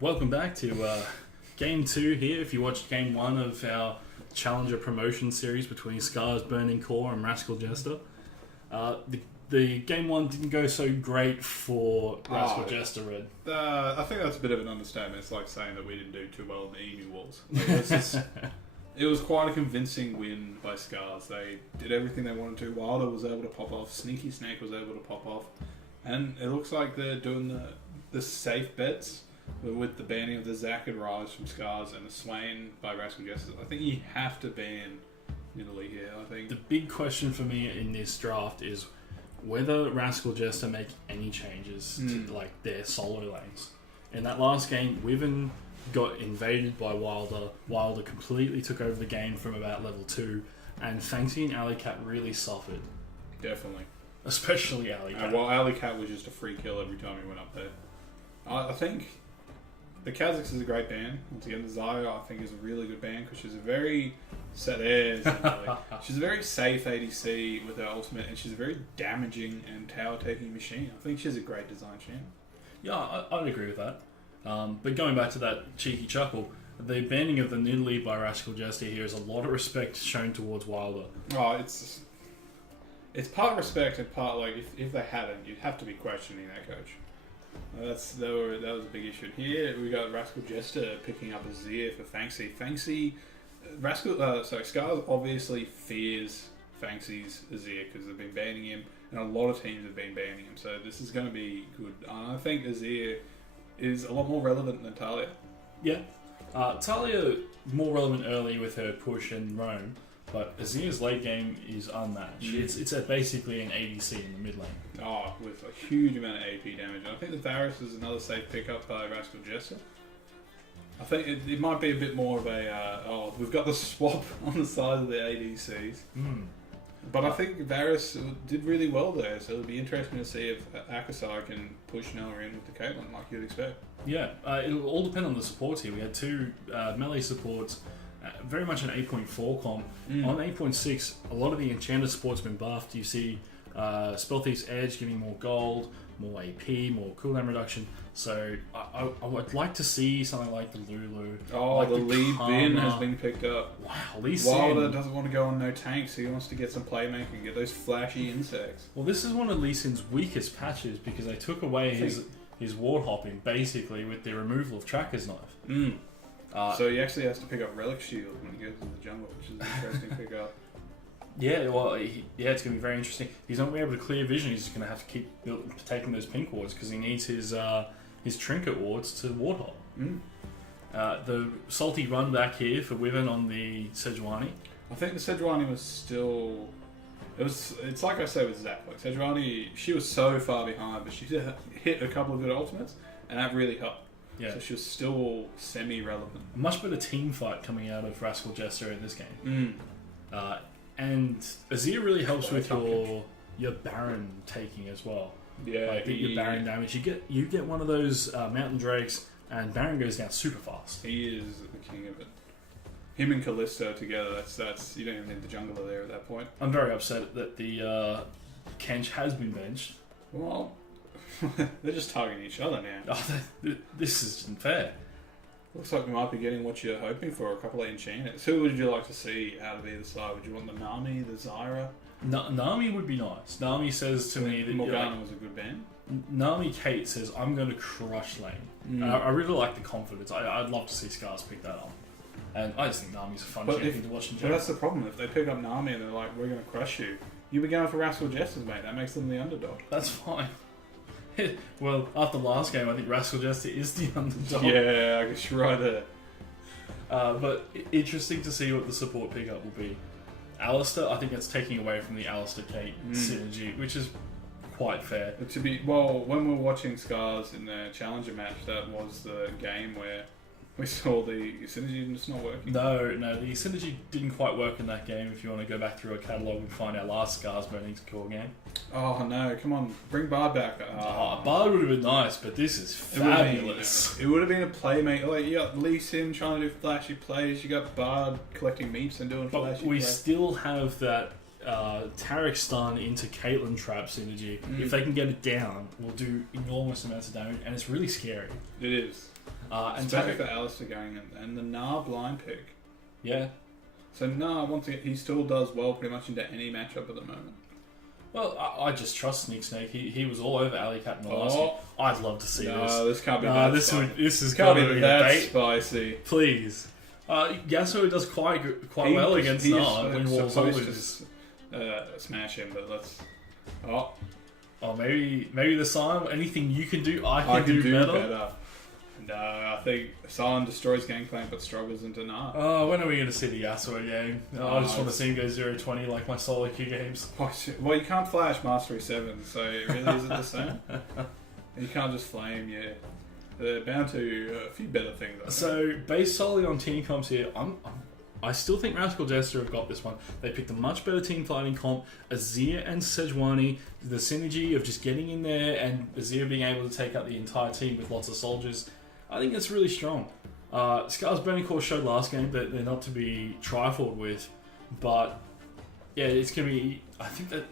Welcome back to Game 2 here. If you watched Game 1 of our Challenger promotion series between Scars Burning Core and Rascal Jester, the Game 1 didn't go so great for Rascal Jester Red. I think that's a bit of an understatement. It's like saying that we didn't do too well in the Emu Wars. It was quite a convincing win by Scars. They did everything they wanted to. Wilder was able to pop off. Sneaky Snake was able to pop off. And it looks like they're doing the safe bets with the banning of the Zack and Rise from Scars and the Swain by Rascal Jester. I think you have to ban Italy here. I think the big question for me in this draft is whether Rascal Jester make any changes to like their solo lanes. In that last game, Wyvern got invaded by Wilder. Wilder completely took over the game from about level 2, and Fancy and Alley Cat really suffered. Definitely. Especially Alley Cat. Well, Alley Cat was just a free kill every time he went up there. I think the Kazakhs is a great ban. Once again, the Zydro I think is a really good ban because she's a very she's a very safe ADC with her ultimate, and she's a very damaging and tower taking machine. I think she's a great design champ. Yeah, I'd agree with that. But going back to that cheeky chuckle, the banning of the Nidalee by Rascal Jester here is a lot of respect shown towards Wilder. Oh, it's part respect and part like if they hadn't, you'd have to be questioning that coach. That was a big issue. Here we got Rascal Jester picking up Azir for Fancy. Scars obviously fears Fancy's Azir because they've been banning him, and a lot of teams have been banning him. So this is going to be good. I think Azir is a lot more relevant than Talia. Yeah, Talia more relevant early with her push and roam, but Azir's late game is unmatched. It's basically an ADC in the mid lane. Oh, with a huge amount of AP damage. I think the Varus is another safe pickup by Rascal Jester. I think it might be a bit more of a, we've got the swap on the side of the ADCs. But I think Varus did really well there, so it'll be interesting to see if Akasai can push Nella in with the Caitlyn like you'd expect. Yeah, it'll all depend on the supports here. We had two melee supports, very much an 8.4 comp. On 8.6, a lot of the enchanted supports have been buffed. You see Spell Thief's Edge giving more gold, more AP, more cooldown reduction. So I would like to see something like the Lulu. Oh, like the Lee Bin has been picked up. Wow, Lee Wilder doesn't want to go on no tanks, so he wants to get some playmaking, get those flashy insects. Well, this is one of Lee Sin's weakest patches because they took away his ward hopping basically with the removal of Tracker's Knife. So he actually has to pick up Relic Shield when he goes to the jungle, which is an interesting pickup. Yeah, well, it's going to be very interesting. He's not going to be able to clear vision. He's just going to have to keep taking those pink wards because he needs his trinket wards to ward hop. The salty run back here for Wyvern on the Sejuani. I think the Sejuani was still... It's like I say with Zack. Like Sejuani, she was so far behind, but she hit a couple of good ultimates, and that really helped. Yeah. So she was still semi-relevant. A much better team fight coming out of Rascal Jester in this game. And Azir really helps with your Baron taking as well. Yeah, like your Baron damage. You get one of those Mountain Drakes, and Baron goes down super fast. He is the king of it. Him and Callisto together. That's you don't even need the jungler there at that point. I'm very upset that the Kench has been benched. Well, they're just targeting each other now. This isn't fair. Looks like we might be getting what you're hoping for, a couple of enchantments. Who would you like to see out of either side? Would you want the Nami, the Zyra? Nami would be nice. Nami says to me that Morgana was a good band. Nami Kate says, I'm going to crush lane. I really like the confidence. I'd love to see Scars pick that up. And I just think Nami's a fun champion to watch in general. But that's the problem. If they pick up Nami and they're like, we're going to crush you, you'll be going for Rascal Jesters, mate. That makes them the underdog. That's fine. Well, after last game, I think Rascal Jester is the underdog. Yeah, I guess you're right there. But interesting to see what the support pickup will be. Alistair, I think that's taking away from the Alistair Kate synergy, which is quite fair. When we were watching Scars in the Challenger match, that was the game where we saw the synergy just not working. No, the synergy didn't quite work in that game. If you want to go back through a catalogue and find our last Scars Burning Core game. Oh no, come on, bring Bard back. Bard would have been nice, but this is fabulous. It would have been a playmate. Like, you got Lee Sin trying to do flashy plays, you got Bard collecting meeps and doing flashy plays. We still have that Tarek stun into Caitlyn trap synergy, if they can get it down, will do enormous amounts of damage, and it's really scary. It is. And especially for Alistair going in, and the Nah blind pick. Yeah. So Nah, once again, he still does well pretty much into any matchup at the moment. Well, I just trust Sneak Snake. He was all over Alley Cat in the last game. I'd love to see this. No, this can't be that spicy. This is can't going to be be that debate. spicy. Please. Yasuo does quite well against Nah when walls always smash him, but let's... Oh, maybe the Sion, anything you can do, I can do better. No, I think Sion destroys Gangplank but struggles into Nah. Oh, when are we going to see the Yasuo game? I just want to see him go 0-20 like my solo queue games. Well, you can't flash Mastery 7, so it really isn't the same. You can't just flame, They're bound to a few better things. So, based solely on team comps here, I still think Rascal Jester have got this one. They picked a much better team fighting comp. Azir and Sejuani, the synergy of just getting in there and Azir being able to take out the entire team with lots of soldiers, I think it's really strong. Scar's Burning Core showed last game that they're not to be trifled with, but yeah, it's going to be... I think that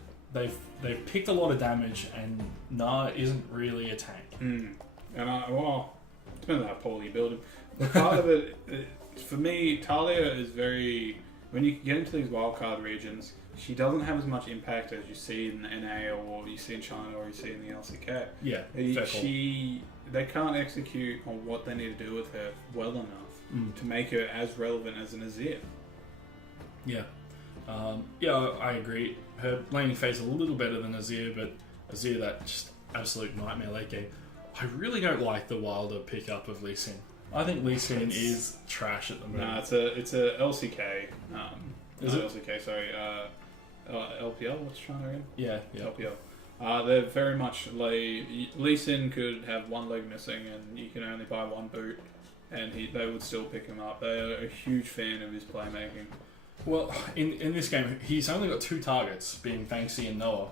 they've picked a lot of damage and Nah isn't really a tank. And depends on how poorly you build him. But part of it, for me, Talia is very... When you get into these wildcard regions, she doesn't have as much impact as you see in the NA or you see in China or you see in the LCK. Yeah, they can't execute on what they need to do with her well enough to make her as relevant as an Azir. Yeah. I agree. Her laning phase a little better than Azir, but Azir, that just absolute nightmare late game. I really don't like the Wilder pickup of Lee Sin. I think Lee Sin is trash at the moment. Nah, it's a LCK. Is it? LCK, sorry. LPL, what's China again? Yeah. LPL. They're very much like... Lee Sin could have one leg missing and you can only buy one boot and they would still pick him up. They are a huge fan of his playmaking. Well, in this game, he's only got 2 targets, being Banksy and Noah.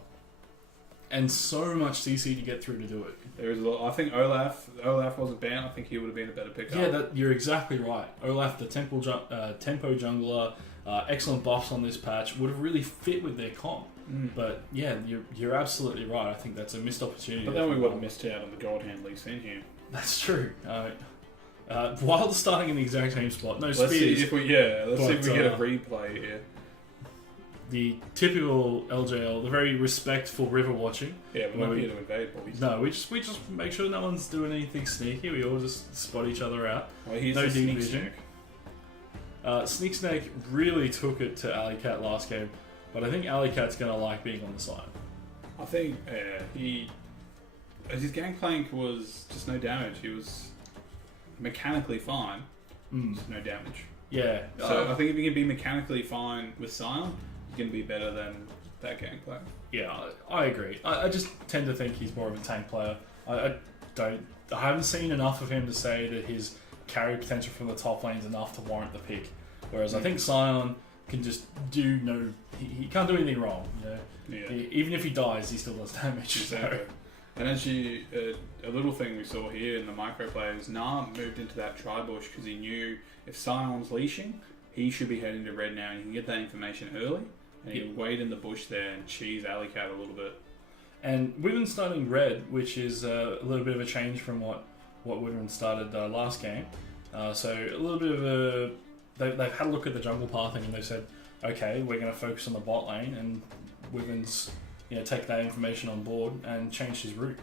And so much CC to get through to do it. There is a lot. I think Olaf wasn't banned. I think he would have been a better pickup. Yeah, you're exactly right. Olaf, the tempo jungler, excellent buffs on this patch, would have really fit with their comp. But yeah, you're absolutely right. I think that's a missed opportunity. But then we would have missed out on the gold hand Lee Sin here. That's true. While starting in the exact same spot, no let's spears. See if we get a replay here. The typical LJL, the very respectful river watching. Yeah, we're not here to invade, boys. No, we just make sure no one's doing anything sneaky. We all just spot each other out. Well, here's no the deep vision. Sneak Snake really took it to Alley Cat last game, but I think Alley Cat's going to like being on the side. I think his gangplank was just no damage. He was mechanically fine, just no damage. Yeah. So I think if you can be mechanically fine with Sion, you're going to be better than that gangplank. Yeah, I agree. I just tend to think he's more of a tank player. I haven't seen enough of him to say that his carry potential from the top lane is enough to warrant the pick. Whereas I think Sion can just do he can't do anything wrong. You know? Even if he dies, he still does damage. Exactly. So. And actually, a little thing we saw here in the micro players, Nah moved into that tri-bush because he knew if Sion's leashing, he should be heading to red now and he can get that information early. And he would wait in the bush there and cheese Alley Cat a little bit. And Women starting red, which is a little bit of a change from what Women started last game. So a little bit of they've had a look at the jungle pathing and they've said, okay, we're going to focus on the bot lane and Women's take that information on board and change his route.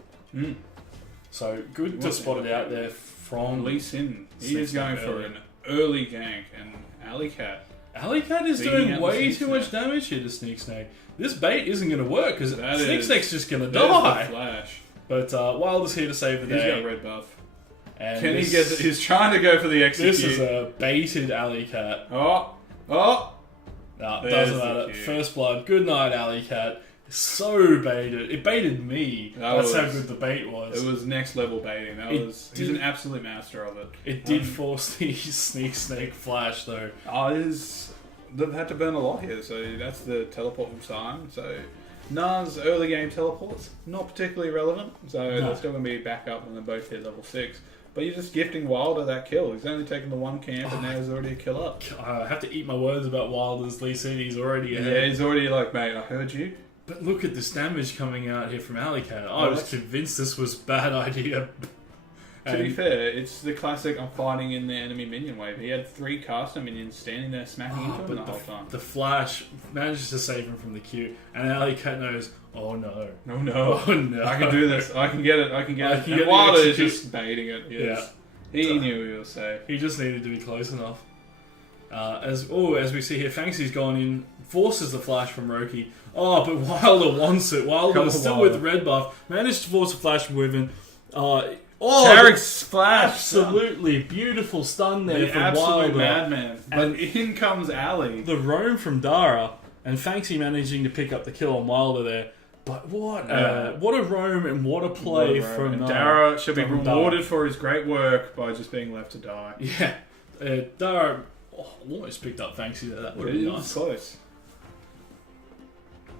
So good to spot it out there from Lee Sin. He is going for an early gank and Alley Cat. Alley Cat is doing way too much damage here to Sneak Snake. This bait isn't going to work because Sneak Snake's just going to die. Flash. But Wilder's here to save the day. He's got a red buff. And can he get? He's trying to go for the execute. This is a baited Alley Cat. Oh! No, doesn't matter. First blood. Good night, Alley Cat. So baited. It baited me. That's how good the bait was. It was next level baiting. He's an absolute master of it. It did force the Sneak Snake flash though. They've had to burn a lot here, so that's the teleport from Sion. So Nah's early game teleports, not particularly relevant. So they're still going to be back up when they both hit level 6. But you're just gifting Wilder that kill. He's only taken the one camp, and now he's already a kill up. I have to eat my words about Wilder's Lee Sin. He's already ahead. Yeah, he's already like, mate, I heard you. But look at this damage coming out here from Alicat. I was convinced this was a bad idea. To be fair, it's the classic I'm fighting in the enemy minion wave. He had 3 caster minions standing there smacking into him the whole time. The Flash manages to save him from the Q, and Alicat knows, oh no. Oh no. Oh no. I can do this. I can get it. And Wilder is just baiting it. Yes. Yeah. He knew what he was saying. He just needed to be close enough. As we see here, Fangsy's gone in, forces the Flash from Roki. Oh, but Wilder wants it. Wilder is still with red buff. Managed to force a Flash from Wyvern. Tarek's Flash! Absolutely beautiful stun there from absolute Wilder. Madman. But And in comes Ali. the roam from Dara, and Fangsy managing to pick up the kill on Wilder there. But what a roam and what a play from Dara should be rewarded Dara. for his great work by just being left to die. Yeah. Dara almost picked up Fangsy there. That would have been nice. Close.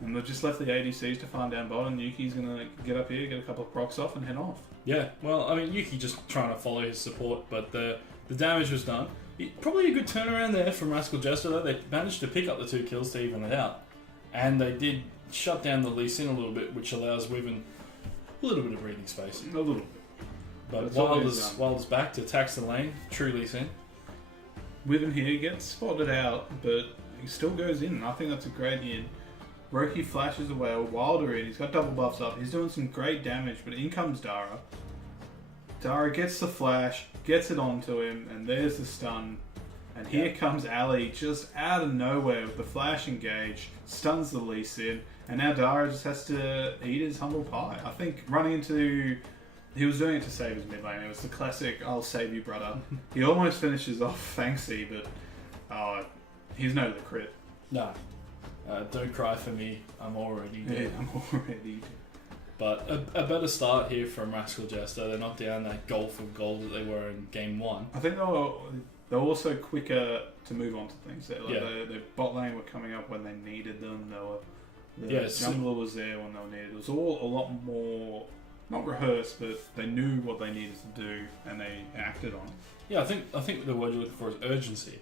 And they've just left the ADCs to farm down bottom. Yuki's going to get up here, get a couple of procs off, and head off. Yeah, well, I mean, Yuki just trying to follow his support, but the damage was done. Probably a good turnaround there from Rascal Jester, though. They managed to pick up the 2 kills to even it out. And they did shut down the Lee Sin a little bit, which allows Wyvern a little bit of breathing space. A little. But Wilder's back to tax the lane. True Lee Sin. Wyvern here gets spotted out, but he still goes in. I think that's a great in. Roki flashes away, Wilder in, he's got double buffs up, he's doing some great damage, but in comes Dara. Dara gets the flash, gets it onto him, and there's the stun. And here comes Ali, just out of nowhere with the flash engage, stuns the Lee Sin, and now Dara just has to eat his humble pie. I think running into... He was doing it to save his mid lane, it was the classic, I'll save you brother. He almost finishes off Fangsy, but he's no the crit. No. Don't cry for me, I'm already dead. Yeah, I'm already dead. But a better start here from Rascal Jester. They're not down that gulf of gold that they were in Game 1. I think they're also quicker to move on to things. Their bot lane were coming up when they needed them. The jungler was there when they were needed. It was all a lot more, not rehearsed, but they knew what they needed to do and they acted on it. Yeah, I think the word you're looking for is urgency.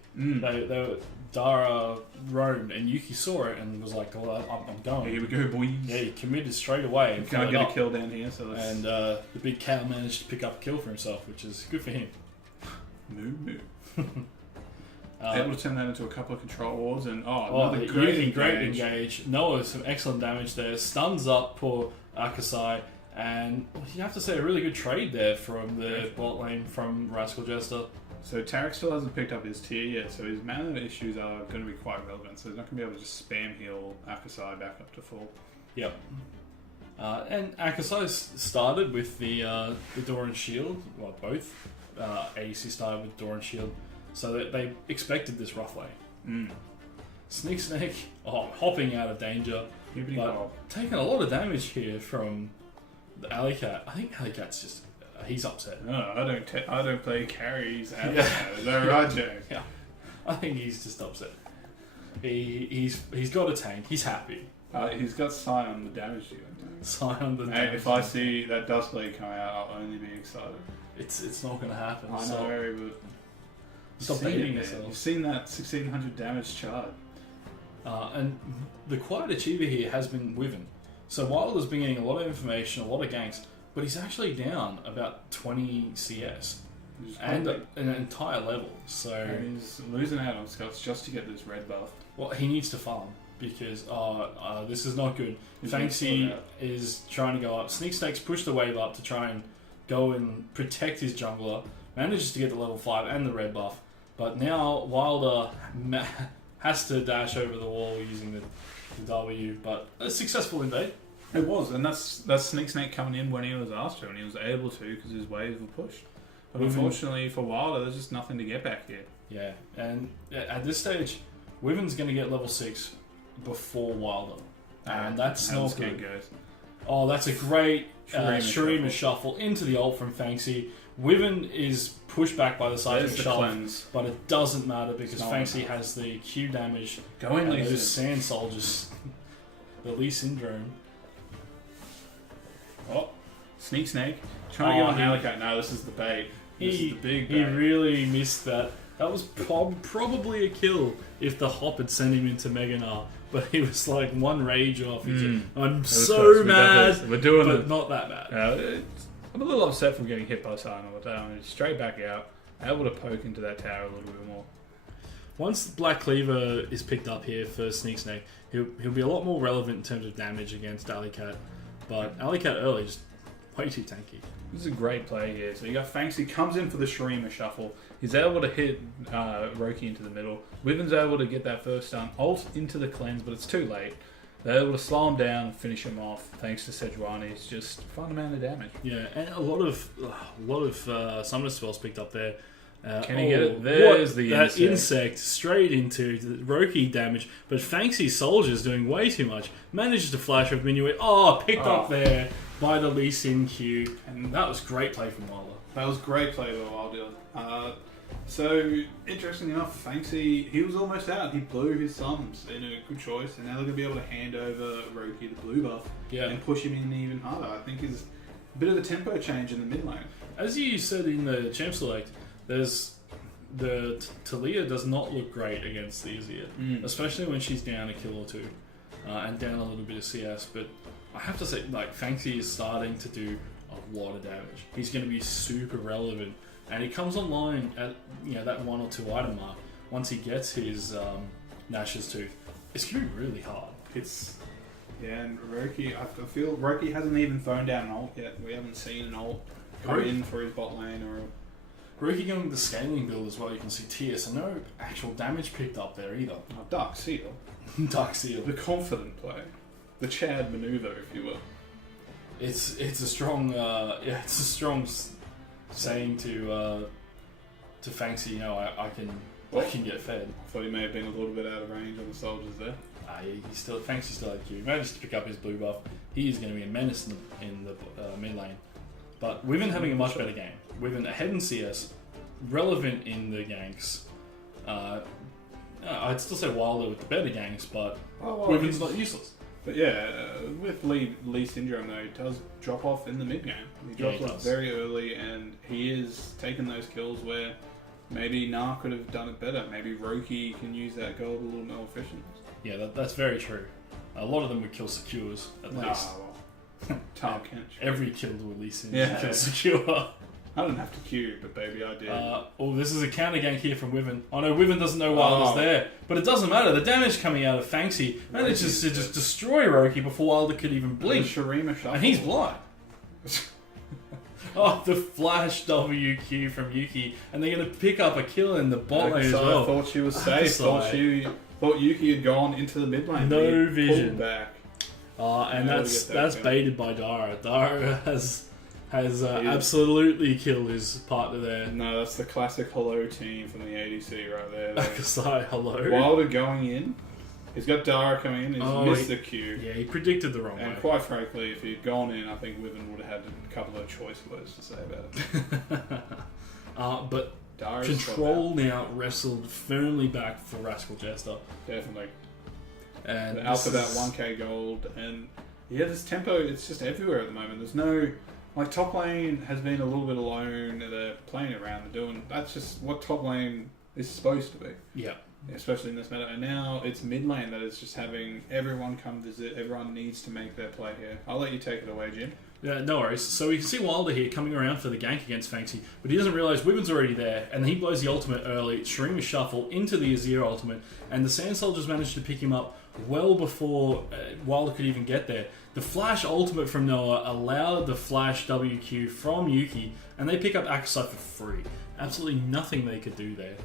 Dara roamed and Yuki saw it and was like, "Well, I'm going." Here we go, boys. Yeah, he committed straight away. And can't get a kill down here, so and the big cow managed to pick up a kill for himself, which is good for him. Moo. Able to turn that into a couple of control wards and another great engage. Noah, some excellent damage there. Stuns up poor Akasai. And you have to say a really good trade there from the bot lane from Rascal Jester. So Tarek still hasn't picked up his tier yet, so his mana issues are going to be quite relevant. So he's not going to be able to just spam heal Akasai back up to full. Yep. And Akasai started with the Doran Shield. Well, both ADC started with Doran Shield, so that they expected this rough way. Snake, hopping out of danger, but taking a lot of damage here from the Alicat. I think Alicat's just he's upset. No, I don't play carries. Is that right, Joe? Yeah, I think he's just upset. He's got a tank. He's happy. He's got Sign on the damage dealer. Sign on the damage. And if I see that Dust Blade come out, I'll only be excited. It's not going to happen. I know, but stop baiting yourself. You've seen that 1600 damage chart. And the quiet achiever here has been Wyvern. So Wilder's been getting a lot of information, a lot of ganks, but he's actually down about 20 CS and an entire level. So and he's losing out on scuts just to get this red buff. Well, he needs to farm because this is not good. Fangsy is trying to go up. Snake's pushed the wave up to try and go and protect his jungler. Manages to get the level 5 and the red buff, but now Wilder has to dash over the wall using the W, but a successful invade. It was, and that's Snake coming in when he was asked to, and he was able to because his waves were pushed. But unfortunately for Wilder, there's just nothing to get back here. Yeah, and at this stage, Wyvern's going to get level 6 before Wilder, and that's not good. Oh, that's a great Shurima shuffle into the ult from Fangsy. Wyvern is pushed back by the seismic shove, but it doesn't matter because Fangsy has the Q damage. Those sand soldiers, the Lee Syndrome. Oh, Snake. Trying to get on Alicat. No, this is the bait. He big really missed that. That was probably a kill if the hop had sent him into Mega Gnar. But he was like one rage off. I'm so mad, We're doing but not that bad. I'm a little upset from getting hit by Silent all the time. Straight back out, able to poke into that tower a little bit more. Once Black Cleaver is picked up here for Sneak Snake, he'll be a lot more relevant in terms of damage against Alleycat. But Alleycat early just way too tanky. This is a great play here. So you got Fanksy comes in for the Shurima shuffle. He's able to hit Roki into the middle. Wyvern's able to get that first stun, ult into the cleanse, but it's too late. They're able to slow him down and finish him off thanks to Sejuani's just fun amount of damage. Yeah, and a lot of summoner spells picked up there. Can he get it? There's the that insect straight into the Roki damage, but Fanksy's soldier's doing way too much. Manages to flash with Minuet. Picked up there by the Lee Sin Q, and that was great play from Wilder. That was great play by Wilder. So, interestingly enough, Fanksy, he was almost out. He blew his thumbs in a good choice, and now they're going to be able to hand over Roki the blue buff and push him in even harder. I think is a bit of a tempo change in the mid lane. As you said in the Champ Select, there's the Talia does not look great against the Azir, especially when she's down a kill or two and down a little bit of CS. But I have to say, like, Fanksy is starting to do a lot of damage. He's going to be super relevant. And he comes online at that 1 or 2 item mark. Once he gets his Nash's Tooth, it's going to be really hard. And Roki, I feel Roki hasn't even thrown down an ult yet. We haven't seen an ult come in for his bot lane or. Roki going with the scaling build as well. You can see TS and no actual damage picked up there either. Dark Seal. Dark Seal. The confident play, the Chad maneuver, if you will. It's a strong saying to Fanksy, I can get fed. I thought he may have been a little bit out of range on the soldiers there. Fanksy still had Q. He managed to pick up his blue buff. He is going to be a menace in the mid lane. But Wyvern having a much better game. Wyvern ahead in CS, relevant in the ganks. I'd still say Wilder with the better ganks, but Wyvern's not useless. But yeah, with Lee Syndrome though, he does drop off in the mid game. He drops off very early, and he is taking those kills where maybe Gnar could have done it better. Maybe Roki can use that gold a little more efficient. Yeah, that's very true. A lot of them would kill secures at least. Tom Kent. Every kill to Lee Syndrome kill secure. I don't have to queue, but baby, I did. This is a counter gank here from Wyvern. Oh no, Wyvern doesn't know Wilder's there. But it doesn't matter. The damage coming out of Fanksy manages to just destroy Roki before Wilder could even blink. Shurima shuffle. And he's blind. The flash WQ from Yuki. And they're going to pick up a kill in the bot lane as well. I thought she was safe. Thought Yuki had gone into the mid lane. No vision. Back. And that's baited by Dara. Dara has absolutely killed his partner there. No, that's the classic hello team from the ADC right there. Akasai, hello. Wilder going in. He's got Dara coming in. He's missed the Q. Yeah, he predicted the wrong way. And quite frankly, if he'd gone in, I think Wyvern would have had a couple of choice words to say about it. But Dara's Control now wrestled firmly back for Rascal Jester. Definitely. And out for that 1k gold. And yeah, this tempo, it's just everywhere at the moment. There's no... Like, top lane has been a little bit alone. They're playing around. They're doing... That's just what top lane is supposed to be. Yeah. Especially in this meta. And now it's mid lane that is just having everyone come visit. Everyone needs to make their play here. I'll let you take it away, Jim. Yeah, no worries. So we can see Wilder here coming around for the gank against Fanksy, but he doesn't realise Wyvern's already there, and he blows the ultimate early, Shurima shuffle into the Azir ultimate, and the Sand Soldiers managed to pick him up well before Wilder could even get there. The flash ultimate from Noah allowed the flash WQ from Yuki, and they pick up Akasai for free. Absolutely nothing they could do there.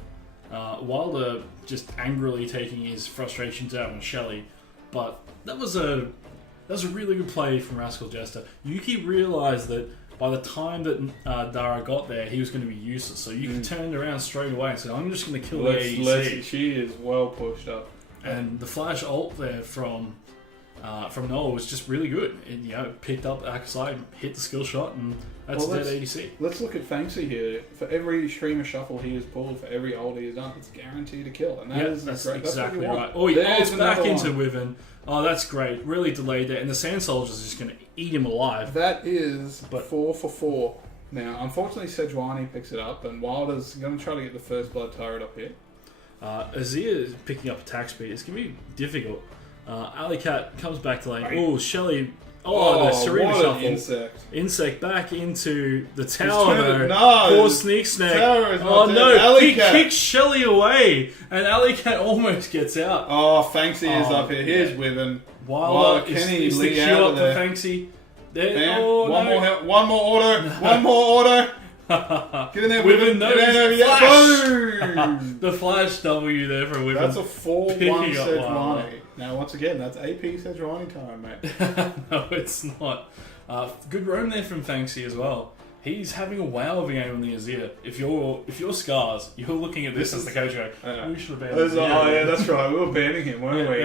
Wilder just angrily taking his frustrations out on Shelly, but that was a really good play from Rascal Jester. Yuki realised that by the time that Dara got there, he was going to be useless. So Yuki turned around straight away and said, I'm just going to kill the ADC. She is well pushed up. And the flash ult there from Noah was just really good. It picked up Akasai, hit the skill shot, and that's dead ADC. Let's look at Fanksy here. For every Shurima shuffle he has pulled, for every ult he has done, it's guaranteed a kill. And that's exactly right. Oh, he ults back into Wyvern. Oh, that's great. Really delayed there. And the Sand Soldier's just going to eat him alive. That is 4 for 4. Now, unfortunately, Sejuani picks it up, and Wilder's going to try to get the first blood turret up here. Azir is picking up attack speed. It's going to be difficult. Alley Cat comes back to lane. Oh, Shelly. Oh, the Serena Shuffle. Insect back into the tower. No. Poor Sneak Snack. Oh, no. He kicks Shelly away, and Alley Cat almost gets out. Oh, Fanxy is up here. Here's Wyvern. Wilder is the queue up for Fanxy. There. Oh, one more auto. One more auto. Get in there, Wyvern. No, Boom! The flash W there from Wyvern. That's a 4-1 Sejuani. Now, once again, that's AP Sejuani time, mate. No, it's not. Good roam there from Fanxy as well. He's having a wow of a game on the Azir. If you're Scars, you're looking at this as the coach going, we should have banned Azir. Oh, yeah, that's right. We were banning him, weren't we?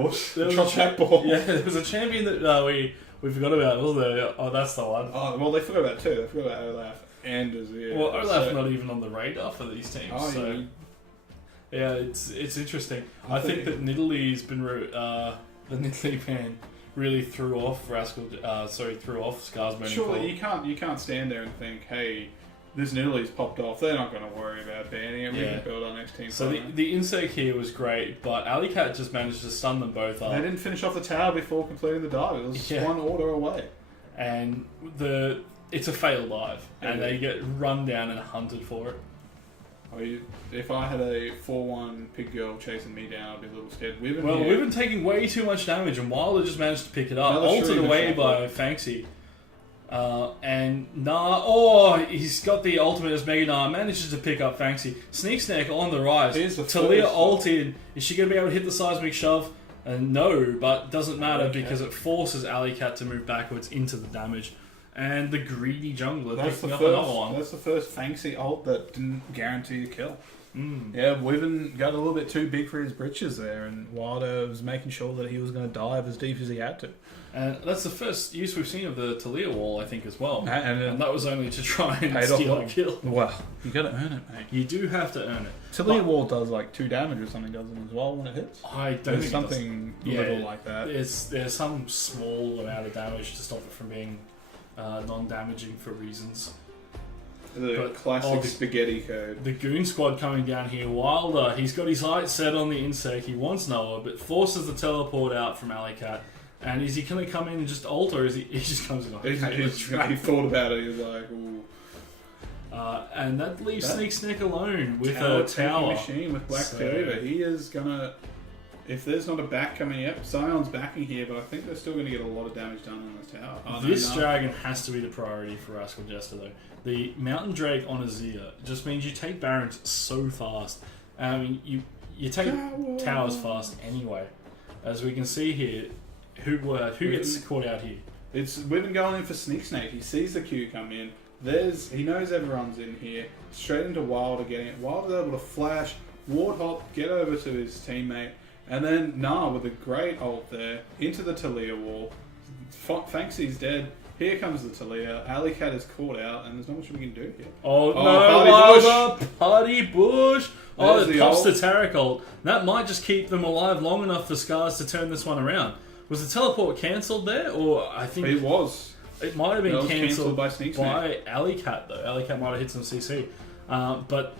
Horse. There was a track ball. Yeah, there was a champion that we forgot about, wasn't there? Oh, that's the one. Oh, well, they forgot about two. They forgot about Olaf and Azir. Well, Olaf's not even on the radar for these teams. Oh, so. Yeah, it's interesting. I think that Nidalee has been the Nidalee ban really threw off Scars. Surely you can't stand there and think, hey, this Nidalee's popped off. They're not going to worry about banning it. We can build our next team. So the insect here was great, but Alley Cat just managed to stun them both up. They didn't finish off the tower before completing the dive. It was one order away, and it's a fail dive, and they get run down and hunted for it. If I had a 4-1 pig girl chasing me down, I'd be a little scared. We've been taking way too much damage, and Wilder just managed to pick it up. Altered away by Fanxy. And he's got the ultimate as Mega Nah, manages to pick up Fanxy. Sneak Snack on the rise. Talia ulted. Is she going to be able to hit the seismic shove? No, but doesn't matter because it forces Alley Cat to move backwards into the damage. And the greedy jungler picking up another one. That's the first Fanxy ult that didn't guarantee a kill. Mm. Yeah, Wyvern got a little bit too big for his britches there, and Wilder was making sure that he was going to dive as deep as he had to. And that's the first use we've seen of the Talia wall, I think, as well. And that was only to try and steal a kill. Well, you got to earn it, mate. You do have to earn it. Talia wall does like 2 damage or something, doesn't it, as well when it hits? I don't think something little like that. There's some small amount of damage to stop it from being non-damaging for reasons. The classic spaghetti code. The Goon Squad coming down here. Wilder, he's got his lights set on the insect. He wants Noah, but forces the teleport out from Alley Cat. And is he going to come in and just ult, or is he just comes in? He thought about it. He was like, ooh. And that leaves Sneak Snack alone with a tower machine with Black Clover. He is gonna. If there's not a back coming up, Sion's backing here, but I think they're still going to get a lot of damage done on this tower. This dragon has to be the priority for Rascal Jester, though. The Mountain Drake on Azir just means you take Barons so fast. I mean, you take towers fast anyway. As we can see here, who gets caught out here? We've been going in for Sneak Snake. He sees the queue come in. He knows everyone's in here. Straight into Wilder getting it. Wilder's able to flash, ward hop, get over to his teammate. And then with a great ult there, into the Talia wall. Fanxy's dead. Here comes the Talia. Alley Cat is caught out, and there's not much we can do here. Oh no, Party Bush! It pops the Taric ult. That might just keep them alive long enough for Scars to turn this one around. Was the teleport cancelled there? Or I think it was. It might have been cancelled by Sneak Snake. By Alley Cat, though. Alley Cat might have hit some CC. But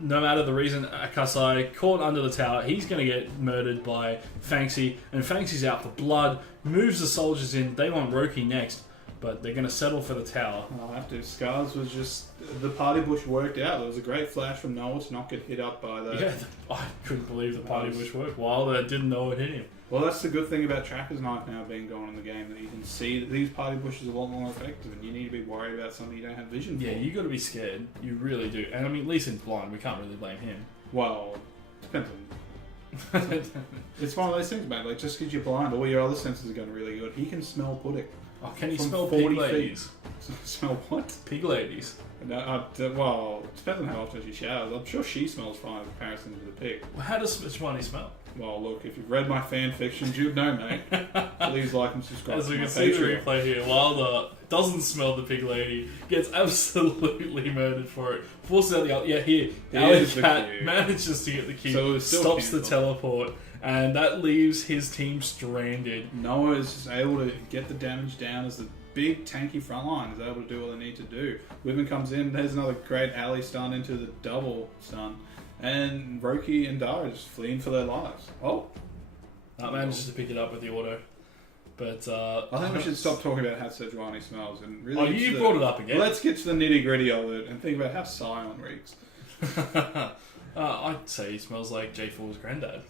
no matter the reason, Akasai caught under the tower, he's going to get murdered by Fanxy, and Fanxy's out for blood, moves the soldiers in, they want Roki next, but they're going to settle for the tower. I'll have to. Scars was just, the party bush worked out. There was a great flash from Noah to not get hit up by the... Yeah, I couldn't believe the party bush worked. Wilder didn't know it hit him. Well, that's the good thing about Tracker's Knife now being gone in the game, that you can see that these party bushes are a lot more effective, and you need to be worried about something you don't have vision for. Yeah, you got to be scared. You really do. And I mean, Lee Sin's blind. We can't really blame him. Well, depends on... It's one of those things, mate. Like, just because you're blind, all your other senses are going really good. He can smell pudding. Oh, can he smell pig ladies? Smell what? Pig ladies. No, well, it depends on how often she showers. I'm sure she smells fine in comparison to the pig. Well, how does Shmoney smell? Well, look, if you've read my fan fictions, you'd know, mate. Please like and subscribe. As we can see the replay here, Wilder doesn't smell the pig lady, gets absolutely murdered for it, forces out the... Yeah, here, Alley Cat manages to get the key, stops the teleport, and that leaves his team stranded. Noah is just able to get the damage down as the big tanky front line is able to do what they need to do. Whitman comes in, there's another great alley stun into the double stun. And Roki and Dara just fleeing for their lives. Oh. That manages to pick it up with the auto. But I think we should stop talking about how Sejuani smells and really. You brought it up again. Let's get to the nitty gritty of it and think about how Sion reeks. I'd say he smells like J4's granddad.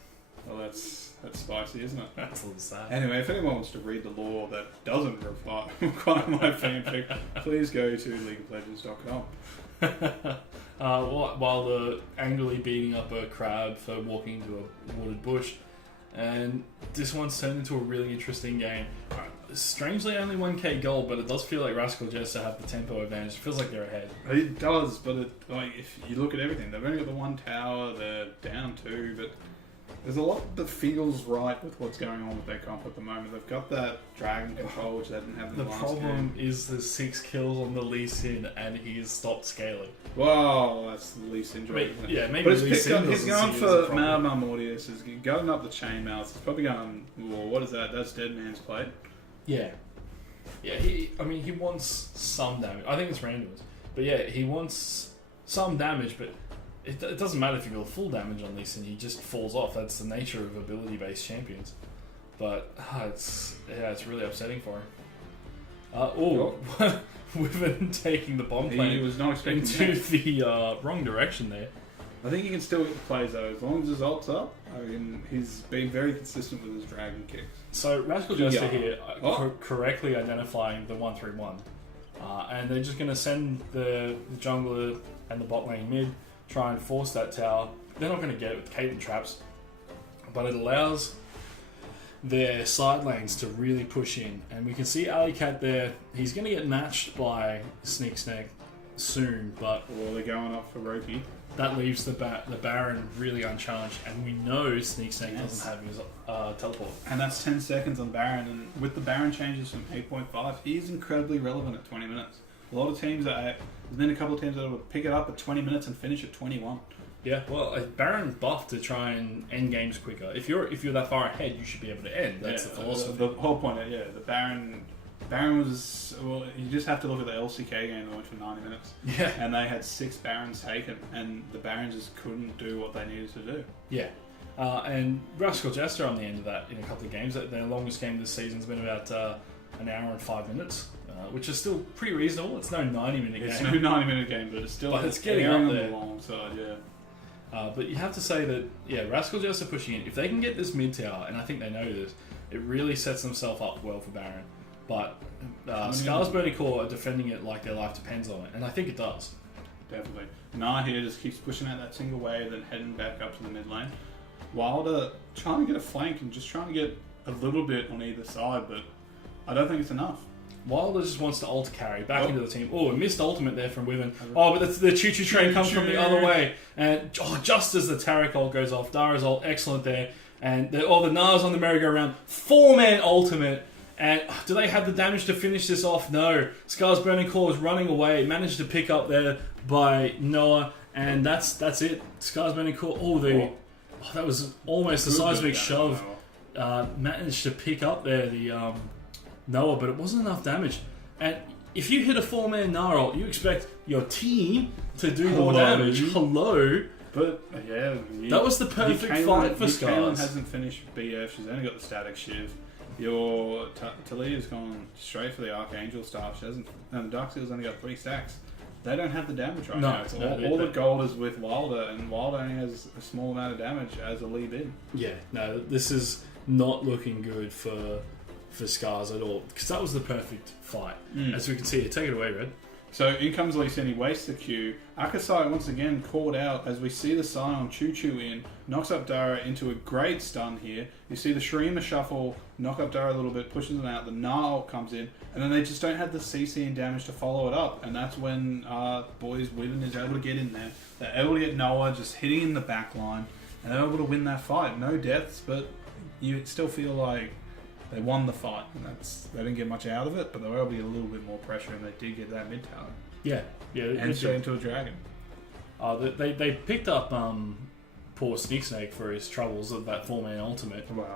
Well, that's spicy, isn't it? That's a little sad. Anyway, if anyone wants to read the lore that doesn't require my fanfic, please go to leagueoflegends.com. While they're angrily beating up a crab for walking into a watered bush. And this one's turned into a really interesting game. Strangely, only 1k gold, but it does feel like Rascal Jester have the tempo advantage. It feels like they're ahead. It does, but if you look at everything, they've only got the one tower, they're down 2, but there's a lot that feels right with what's going on with their comp at the moment. They've got that dragon control, which they didn't have in the last game. The problem is the 6 kills on the Lee Sin, and he has stopped scaling. Wow, that's the Lee Sin job. Yeah, maybe but Lee Sin he's going for Mad Mortius. He's going up the chainmail. He's probably going, well, what is that? That's Dead Man's Plate. Yeah. Yeah, he wants some damage. I think it's randomness. But yeah, he wants some damage, but it doesn't matter if you go full damage on Lee Sin, he just falls off. That's the nature of ability-based champions. But it's really upsetting for him. We've been taking the bomb plane He was not expecting into the wrong direction there. I think he can still get the plays though, as long as his ult's up. I mean, he's been very consistent with his dragon kicks. So Rascal Jester here correctly identifying the 1-3-1. And they're just going to send the jungler and the bot lane mid, try and force that tower. They're not going to get it with Caitlyn traps, but it allows their side lanes to really push in. And we can see Alicat there. He's going to get matched by Sneak Snake soon, but they're going up for Roki. That leaves the Baron really unchallenged, and we know Sneak Snake doesn't have his teleport. And that's 10 seconds on Baron, and with the Baron changes from 8.5, he's incredibly relevant at 20 minutes. A lot of teams there's been a couple of teams that will pick it up at 20 minutes and finish at 21. Yeah, well, Baron buffed to try and end games quicker. If you're that far ahead, you should be able to end. That's the philosophy. The whole point, the Baron was, you just have to look at the LCK game that went for 90 minutes. Yeah. And they had 6 Barons taken, and the Barons just couldn't do what they needed to do. Yeah. And Rascal Jester on the end of that in a couple of games. Their longest game this season's been about an hour and 5 minutes, which is still pretty reasonable. It's no 90-minute game. It's no 90-minute game, but it's still it's getting up there. On the long side, but you have to say that, Rascal Jester pushing in. If they can get this mid tower, and I think they know this, it really sets themselves up well for Baron. But Scar's Burning Core are defending it like their life depends on it, and I think it does. Definitely. Nah here just keeps pushing out that single wave, then heading back up to the mid lane. Wilder trying to get a flank and just trying to get a little bit on either side, but I don't think it's enough. Wilder just wants to ult carry back into the team. Oh, missed ultimate there from Wyvern. Oh, but the choo-choo train comes from the other way. And just as the Taric ult goes off, Dara's ult, excellent there. And the Nars on the merry-go-round. 4-man ultimate. And do they have the damage to finish this off? No. Scar's Burning Claw is running away. Managed to pick up there by Noah. And that's it. Scar's Burning Claw. That was almost a seismic shove. Managed to pick up there the Noah, but it wasn't enough damage. And if you hit a 4-man Gnar ult, you expect your team to do more damage. But that was the perfect fight for Scars. Caitlyn hasn't finished BF. She's only got the static shiv. Your Talia's gone straight for the Archangel staff. She hasn't. And Darkseal's only got 3 stacks. They don't have the damage right now. All the gold is with Wilder, and Wilder only has a small amount of damage as a lead in. Yeah, no, this is not looking good for Scars at all, because that was the perfect fight. As we can see, take it away, Red. So in comes Lee Sin, he wastes the Q. Akasai once again called out as we see the Scion choo-choo in, knocks up Dara into a great stun here. You see the Shreema shuffle, knock up Dara a little bit, pushes them out, the Gnar comes in, and then they just don't have the CC and damage to follow it up, and that's when boys Wyvern is able to get in there. They're able to get Noah just hitting in the back line, and they're able to win that fight. No deaths, but you still feel like they won the fight, and they didn't get much out of it, but they were able to get a little bit more pressure, and they did get that mid tower. Yeah, and straight into a dragon. They picked up poor Snake for his troubles of that 4-man ultimate. Well,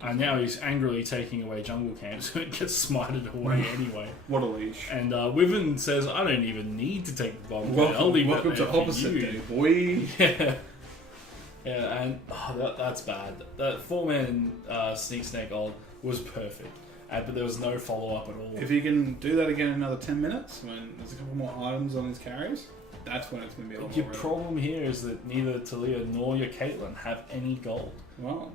And now he's angrily taking away jungle camps, so it gets smited away anyway. What a leash. And Wyvern says, I don't even need to take the bottom. Welcome to opposite day, boy. Yeah. Yeah, and that's bad. That 4-man Snake ult was perfect. But there was no follow-up at all. If he can do that again in another 10 minutes, when there's a couple more items on his carries, that's when it's going to be a lot Your more problem here is that neither Talia nor your Caitlyn have any gold. Well,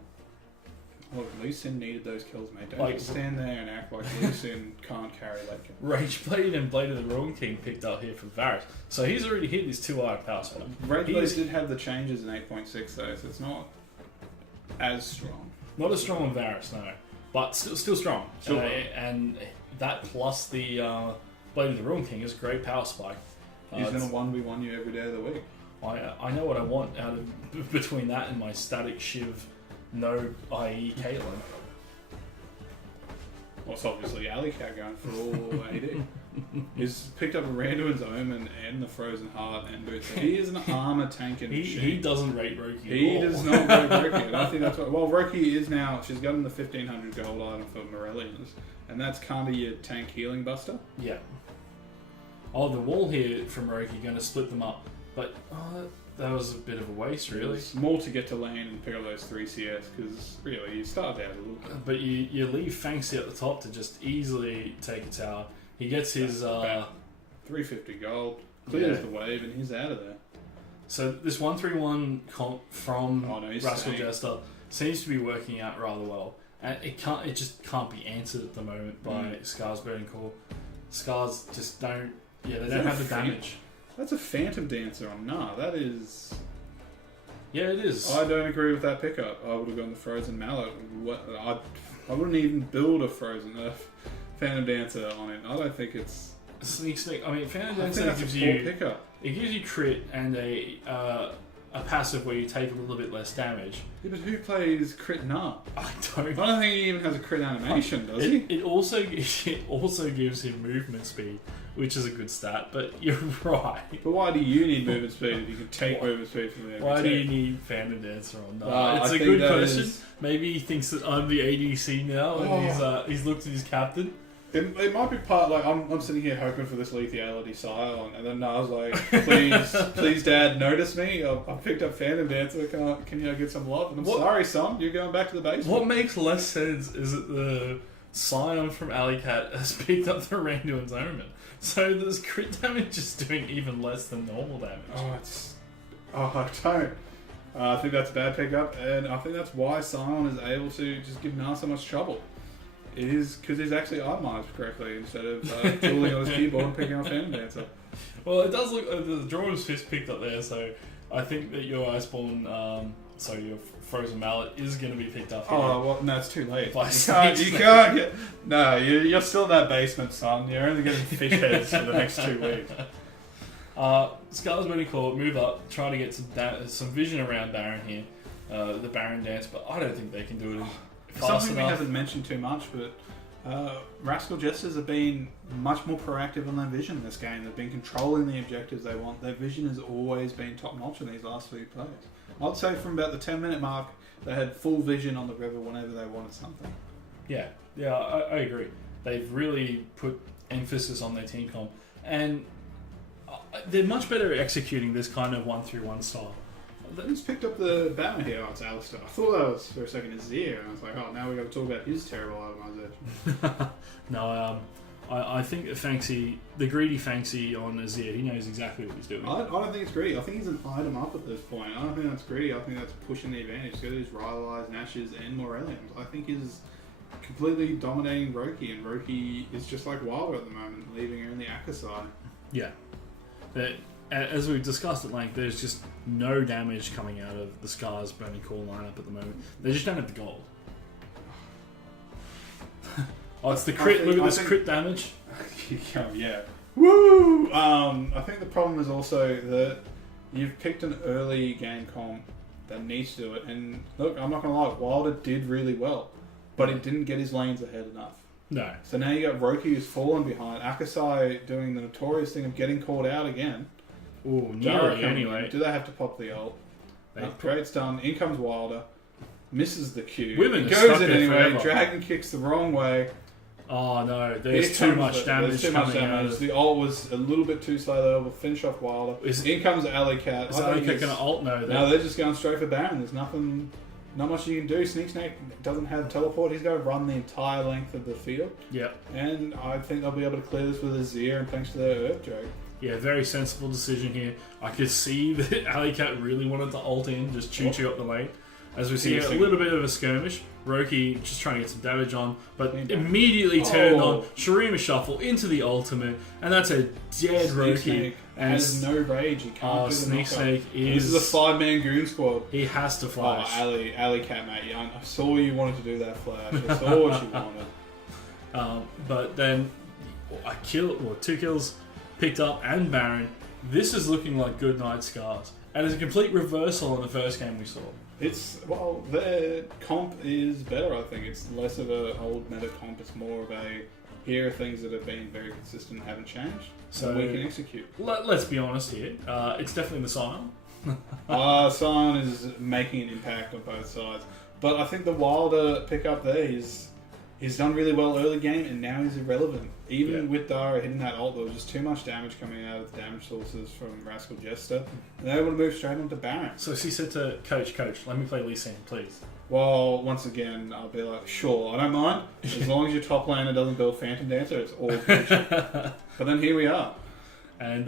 look, Lee Sin needed those kills, mate. Don't just stand there and act like Lee Sin can't carry late game. Rageblade and Blade of the Ruin King picked up here from Varus. So he's already hit his 2-iron power spike. Rageblade did have the changes in 8.6 though, so it's not as strong. Not as strong on Varus, no. But still strong. Sure. And that plus the Blade of the Ruin King is a great power spike. He's going to 1v1 you every day of the week. I know what I want out of between that and my static Shiv, no IE Caitlyn. Well, it's obviously Alley Cat going for all AD. He's picked up a Randuin's Omen and the Frozen Heart and Boots. He is an armor tanking machine. He doesn't rate Roki He at all. does not rate Roki. And I think that's what... Well, Roki is now... She's gotten the 1,500 gold item for Morellians. And that's kind of your tank healing buster. Yeah. Oh, the wall here from Roki going to split them up. But that was a bit of a waste, really. It's more to get to lane and pick up those 3 CS, because really, you start out a little bit. But you leave Fanxi at the top to just easily take a tower. He gets his... 350 gold, clears the wave, and he's out of there. So this 1-3-1 comp from Rascal staying. Jester seems to be working out rather well. And it just can't be answered at the moment by Scar's Burning Core. Scars just don't... Yeah, they don't have the damage. That's a Phantom Dancer on Nah. That is... Yeah, it is. I don't agree with that pickup. I would have gone the Frozen Mallet. I wouldn't even build a Phantom Dancer on it. I don't think it's... Snake. I mean, Phantom I think Dancer that's gives a poor you... pickup. It gives you crit and a passive where you take a little bit less damage. Yeah, but who plays crit Nah? I don't think he even has a crit animation, does he? It also gives him movement speed, which is a good stat, but you're right. But why do you need movement speed if you can take movement speed from there? Why do you need Phantom Dancer on that? It's a good question. Maybe he thinks that I'm the ADC now, and he's looked at his captain. It might be part, like, I'm sitting here hoping for this lethality Scion, and then I was like, please Dad, notice me. I picked up Phantom Dancer, can you get some love? And I'm sorry, son, you're going back to the basement. What makes less sense is that the Scion from Alley Cat has picked up the Randuin's Omen. So this crit damage is doing even less than normal damage. I don't. I think that's a bad pickup, and I think that's why Scion is able to just give Na so much trouble. It is because he's actually itemized correctly instead of tooling on his keyboard and picking up Phantom Dancer. Well, it does look the Drawer's Fist picked up there, so I think that your Iceborne, your Frozen Mallet is going to be picked up here. Oh, well, no, it's too late. You can't get... No, you're still in that basement, son. You're only getting fish heads for the next 2 weeks. Scar's Burning Core, move up, try to get some vision around Baron here. The Baron dance, but I don't think they can do it Something we haven't mentioned too much, but Rascal Jesters have been much more proactive on their vision in this game. They've been controlling the objectives they want. Their vision has always been top-notch in these last few plays. I'd say from about the 10-minute mark, they had full vision on the river whenever they wanted something. Yeah, I agree. They've really put emphasis on their team comp, and they're much better at executing this kind of 1-3-1 style. Who's picked up the banner here? Oh, it's Alistair. I thought that was for a second Azir, and I was like, oh, now we've got to talk about his terrible itemization. No, I think the greedy Fanxi on Azir, he knows exactly what he's doing. I don't think it's greedy. I think he's an item up at this point. I don't think that's greedy. I think that's pushing the advantage. He's got his Rylai's, Nash's, and Morellians. I think he's completely dominating Roki, and Roki is just like Wilder at the moment, leaving her in the Akasai. Yeah. As we've discussed at length, there's just no damage coming out of the Scar's Burning Core lineup at the moment. They just don't have the gold. It's the crit. Look at this crit damage. Yeah. Woo! I think the problem is also that you've picked an early game comp that needs to do it. And look, I'm not going to lie, Wilder did really well, but it didn't get his lanes ahead enough. No. So now you got Roki who's fallen behind. Akasai doing the notorious thing of getting called out again. Ooh, nearly anyway. Do they have to pop the ult? Great stun. In comes Wilder. Misses the Q. Women It are goes stuck in there anyway. forever. Dragon kicks the wrong way. Oh no, there's too much damage coming out of... The ult was a little bit too slow though. We'll finish off Wilder. In comes Alley Cat. Is Alley Cat going to ult? No, they're just going straight for Baron. There's not much you can do. Sneak Snake doesn't have teleport. He's going to run the entire length of the field. Yeah. And I think they'll be able to clear this with a Zir and thanks to their Earth Drake. Yeah, very sensible decision here. I could see that Alley Cat really wanted to ult in, just choo-choo up the lane. As we see a little bit of a skirmish. Roki just trying to get some damage on, but immediately turned on Shurima Shuffle into the ultimate, and that's a dead Roki. And has no rage. He can't do the Sneak Snake is... This is a 5-man goon squad. He has to flash. Alley Cat, mate. I saw you wanted to do that flash. I saw what you wanted. But then two kills picked up and Baron. This is looking like good night Scars. And it's a complete reversal on the first game we saw. Their comp is better, I think. It's less of an old meta comp. It's more of a, here are things that have been very consistent and haven't changed. So we can execute. Let's be honest here. It's definitely the Scion. Scion is making an impact on both sides. But I think the Wilder pickup there he's done really well early game, and now he's irrelevant. Even with Dara hitting that ult, there was just too much damage coming out of the damage sources from Rascal Jester. And they were able to move straight onto Baron. So she said to Coach, let me play Lee Sin, please. Well, once again, I'll be like, sure, I don't mind. As long as your top laner doesn't build Phantom Dancer, it's all good. But then here we are. And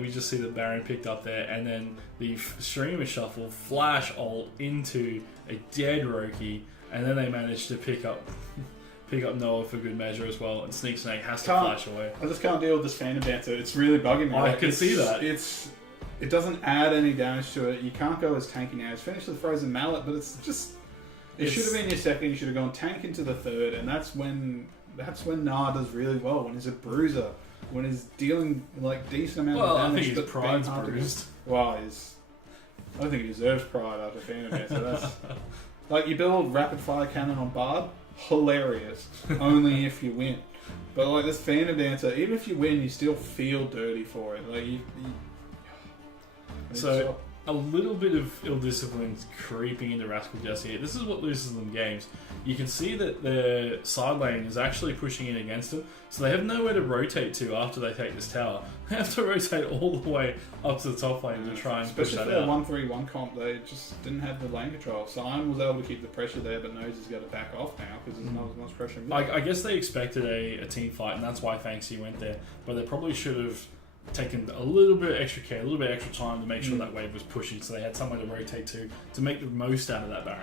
we just see that Baron picked up there, and then the Streamer Shuffle flash ult into a dead Roki, and then they managed to pick up Noah for good measure as well, and Sneak Snake has to flash away. I just can't deal with this Phantom Dancer. It's really bugging me. I can see that. It doesn't add any damage to it. You can't go as tanky now. It's finished with Frozen Mallet, but it's just... It should have been your second. You should have gone tank into the third, and that's when Nah does really well, when he's a bruiser, when he's dealing like decent amount of damage. I think his pride's bruised. I don't think he deserves pride after Phantom Dancer. That's like, you build rapid fire cannon on Bard, hilarious. Only if you win. But like this Phantom Dancer, even if you win, you still feel dirty for it. Like So a little bit of ill discipline creeping into Rascal Jester here. This is what loses them games. You can see that their side lane is actually pushing in against them, so they have nowhere to rotate to after they take this tower. They have to rotate all the way up to the top lane to try and push that out. Especially for a 1-3-1 comp, they just didn't have the lane control. Sion was able to keep the pressure there, but knows he's got to back off now because there's not as much pressure. I guess they expected a team fight, and that's why Fanxy went there, but they probably should have taken a little bit of extra care, a little bit extra time to make sure that wave was pushing, so they had somewhere to rotate to make the most out of that Baron.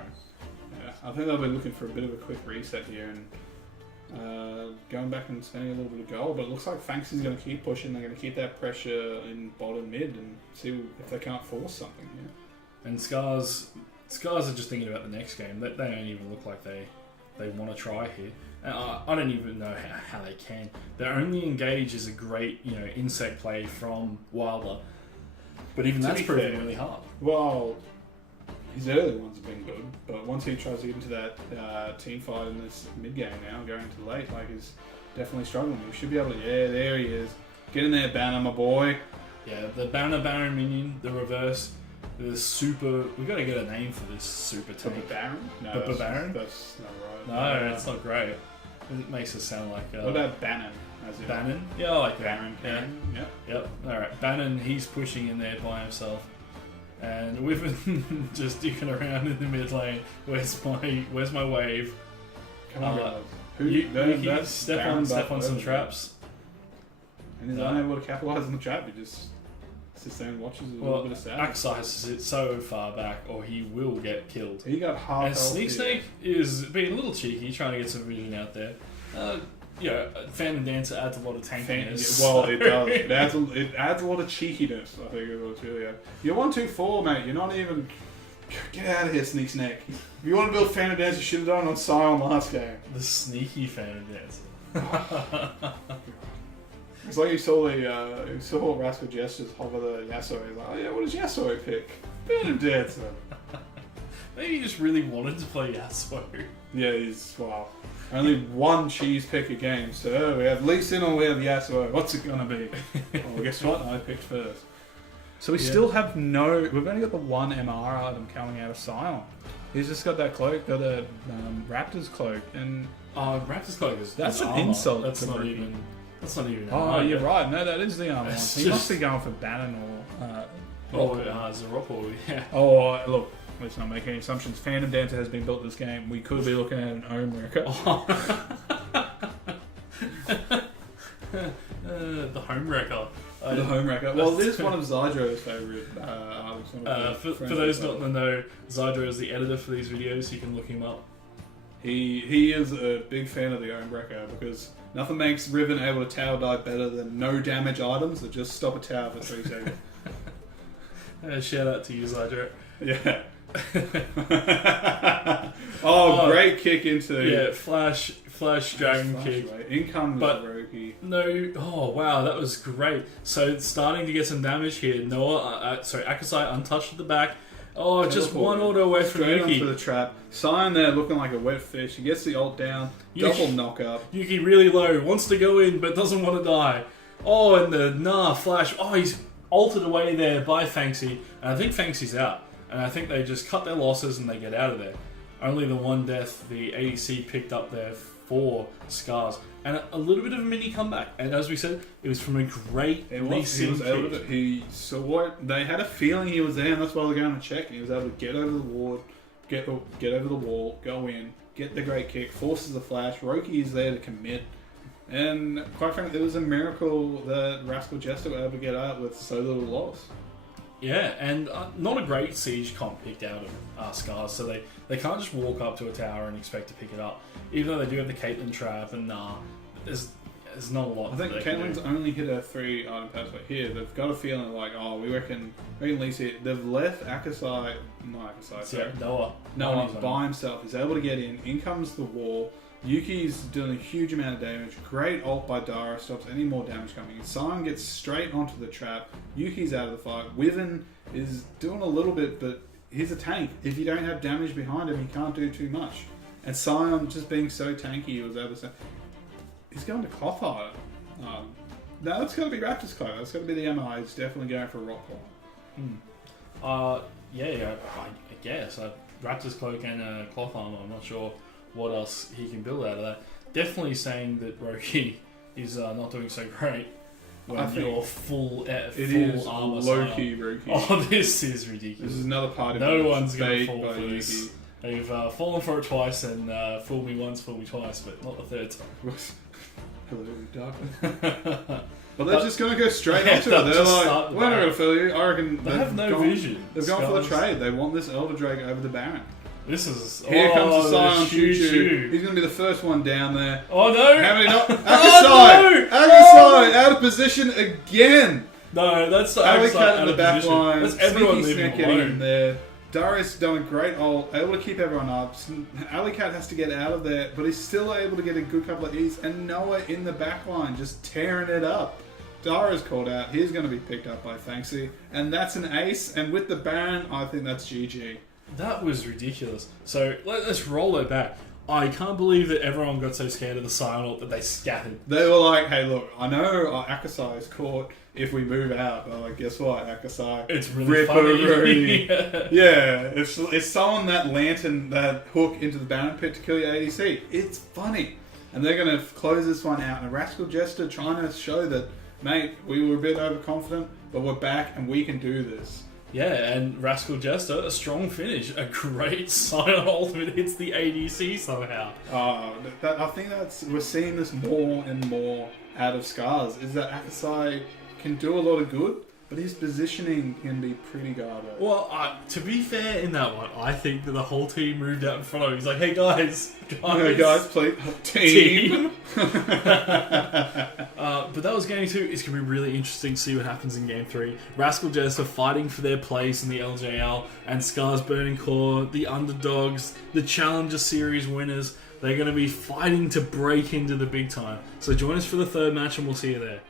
Yeah, I think they'll be looking for a bit of a quick reset here and going back and spending a little bit of gold, but it looks like Fanxy's going to keep pushing. They're going to keep that pressure in bottom mid and see if they can't force something here. And Scars are just thinking about the next game. They don't even look like they want to try here. I don't even know how they can. Their only engage is a great, insect play from Wilder, but even that's proving really hard. Well, his early ones have been good, but once he tries to get into that team fight in this mid game now, going to late, he's definitely struggling. He should be able to. Yeah, there he is. Get in there, Banner, my boy. Yeah, the Baron minion, the reverse. The super... We've got to get a name for this super tank. Baron? No, Baron? That's not right. No, it's not great. It makes it sound like... what about Bannon? Bannon? Yeah, I like that. Baron. Yep. Alright, Bannon, he's pushing in there by himself. And we've been just dicking around in the mid lane. Where's my wave? Come on, guys. You step on some traps. And he's unable to capitalize on the trap. He just... Sustained watches a little bit of sad. Axe has it so far back, or he will get killed. He got half. And Sneak Snake is being a little cheeky, trying to get some vision out there. Phantom Dancer adds a lot of tankiness. It does. It adds a lot of cheekiness. I think it was really. You're 1-2-4, mate. You're not even. Get out of here, Sneak Snake. If you want to build Phantom Dancer, you should have done it on Sion last game. The sneaky Phantom Dancer. It's like you saw Rascal Gestures hover the Yasuo. He's like, oh yeah, what does Yasuo pick? Phantom Dancer. Maybe he just really wanted to play Yasuo. Yeah, only one cheese pick a game, so we have Lee Sin or we have Yasuo. What's it gonna be? Well, guess what? I picked first. So we still have no... We've only got the one MR item coming out of Scion. He's just got that cloak, got the Raptor's cloak, and... Raptor's cloak is... That's an armor. insult. That's not even... That's not even... Oh, you're right. No, that is the armor one. It's He must be going for Bannon or... Zeropo, yeah. Oh, look. Let's not make any assumptions. Phantom Dancer has been built this game. We could be looking at an Ohm record. The home wrecker. The home wrecker. Well, this is one of Zydro's favourite for those not in the know, Zydro is the editor for these videos. You can look him up. He is a big fan of the Ohm wrecker because nothing makes Riven able to tower dive better than no damage items that just stop a tower for 3 seconds. Shout out to you, Zydro. Yeah. Great kick into flash dragon kick. Right. Income with Roki. No, oh wow, that was great. So starting to get some damage here. Akasai untouched at the back. Oh, just one auto away from Yuki. Onto the trap. Scion there looking like a wet fish. He gets the ult down. Double knock up. Yuki really low, wants to go in but doesn't want to die. Oh, and the flash. Oh, he's ulted away there by Fanxi. And I think Fanxi's out. And I think they just cut their losses and they get out of there. Only the one death the ADC picked up there for Scars. And a little bit of a mini comeback. And as we said, it was from a great leasing kick. He saw it. They had a feeling he was there, and that's why they're going to check. And he was able to get over the ward, get over the wall, go in, get the great kick, forces the flash. Roki is there to commit. And quite frankly, it was a miracle that Rascal Jester were able to get out with so little loss. Yeah, and not a great siege comp picked out of Scars, so they can't just walk up to a tower and expect to pick it up. Even though they do have the Caitlyn trap, and there's not a lot. I think Caitlyn's only hit a 3 item pass, but here they've got a feeling like, we reckon Lisa. They've left Noah by himself. He's able to get in. In comes the wall. Yuki's doing a huge amount of damage. Great ult by Dara, stops any more damage coming in. Sion gets straight onto the trap. Yuki's out of the fight. Wyvern is doing a little bit, but he's a tank. If you don't have damage behind him, he can't do too much. And Sion, just being so tanky, he was able to say, he's going to Clothheart. No, that's got to be Raptor's Cloth. That's got to be the MI. He's definitely going for Rockclaw. I guess. Raptor's Cloak and Cloth Armor. I'm not sure what else he can build out of that. Definitely saying that Roki is not doing so great when you're full armor. Low-key Roki. Oh, this is ridiculous. This is another part of No one's going to fall for this. They've fallen for it twice and fooled me once, fooled me twice, but not the third time. Hello, darkness. But they're just going to go straight into it. They're like, we're not going to fool you. I reckon they have no vision. They've gone for the trade. They want this Elder Drake over the Baron. This is... Here comes the Sion Choo-Choo. He's going to be the first one down there. Oh no! How many not? Akasai! Akasai! Out of position again! No, that's the Alicat in the back line. That's everyone leaving alone. In there. Darius done a great ult, able to keep everyone up. Alicat has to get out of there, but he's still able to get a good couple of E's. And Noah in the back line, just tearing it up. Dara's called out. He's going to be picked up by Fanxi. And that's an ace. And with the Baron, I think that's GG. That was ridiculous. So let's roll it back. I can't believe that everyone got so scared of the Sion ult that they scattered. They were like, hey, look, I know Akasai is caught if we move out, but like, guess what, Akasai? It's really funny. Yeah, it's someone that lantern, that hook into the Baron pit to kill your ADC. It's funny. And they're going to close this one out. And a Rascal Jester trying to show that, mate, we were a bit overconfident, but we're back and we can do this. Yeah, and Rascal Jester, a strong finish. A great Sion ultimate hits the ADC somehow. I think we're seeing this more and more out of Scars, is that Akasai can do a lot of good, but his positioning can be pretty garbage. Well, to be fair in that one, I think that the whole team moved out in front of him. He's like, hey guys, please, team. But that was Game 2. It's going to be really interesting to see what happens in Game 3. Rascal Jester fighting for their place in the LJL, and Scars Burning Core, the underdogs, the Challenger Series winners. They're going to be fighting to break into the big time. So join us for the third match and we'll see you there.